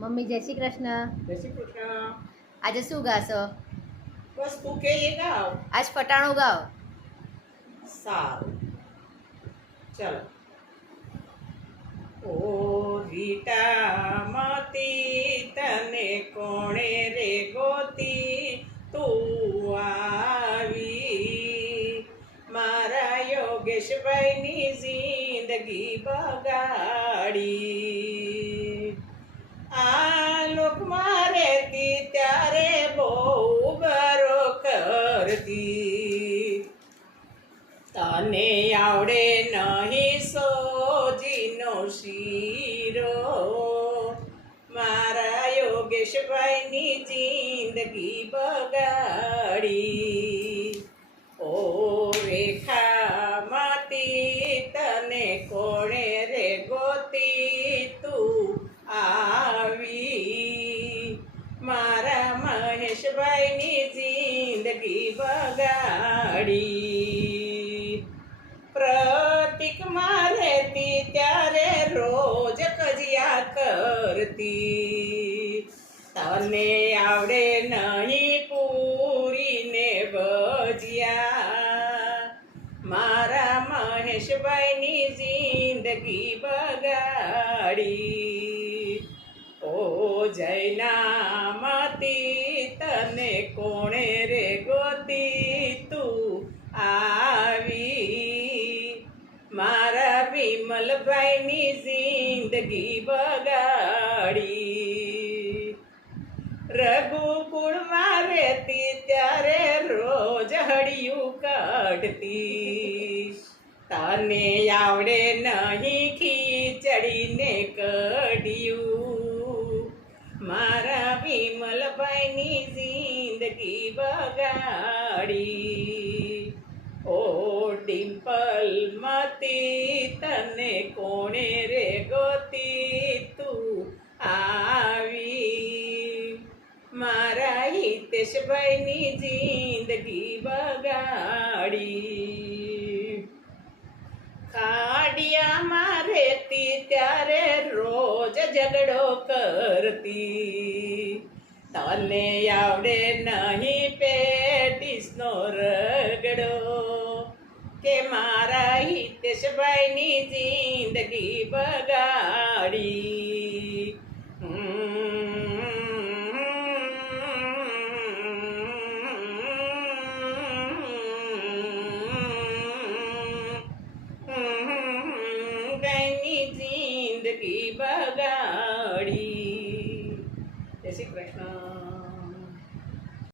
Mummy જય શ્રી કૃષ્ણ. જય શ્રી કૃષ્ણ. આજે શું ગાશો? બસ તું કે એ ગાવ. આજ ફટાણું ગાઓ. સારું ચલો. ઓ રીટામતી તને કોણે રે ગોતી તું આવી મારા યોગેશભાઈની જિંદગી બગાડી આ લોકમાં રહેતી ત્યારે બહુ બરો કરતી તને આવડે નહીં સોજીનો શીરો મારા યોગેશભાઈની જિંદગી બગાડી ઓ રેખામાંથી તને કોણે રે ગોતી તું આવી મારા મહેશભાઈની જિંદગી બગાડી પ્રતિકમાં રહેતી ત્યારે રોજ કજિયા કરતી તને આવડે નહીં પૂરીને ભજ્યા મારા મહેશભાઈની જિંદગી બગાડી ઓ જયનામતી તને કોણે રે ગોતી તું આવી મારા વિમલભાઈની જિંદગી બગાડી રઘુકુળમાં રહેતી ત્યારે રોજ હળિયું કાઢતી તને આવડે નહીં ખીચડીને કઢિયું મારા વિમલભાઈની જિંદગી બગાડી ઓ ડિમ્પલ મતી તને કોણે રે ગોતી તું આવી મારા હિતેશભાઈની જિંદગી બગાડી ખાડિયામાં રહેતી ત્યારે રોજ ઝઘડો કરતી તને આવડે નહીં પેટીસનો રગડો કે મારા હિતેશભાઈની જિંદગી બગાડી જિંદગી બગાડી. જય શ્રી કૃષ્ણ.